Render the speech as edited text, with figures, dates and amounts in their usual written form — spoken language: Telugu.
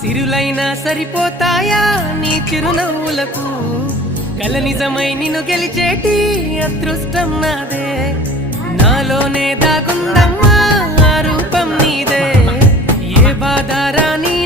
సిరులైనా సరిపోతాయా నీ చిరునవ్వులకు కల నిజమై నిన్ను గెలిచేటి అదృష్టం నాదే నాలోనే దాగుందమ్మా ఆ రూపం నీదే ఏ బాధ రాని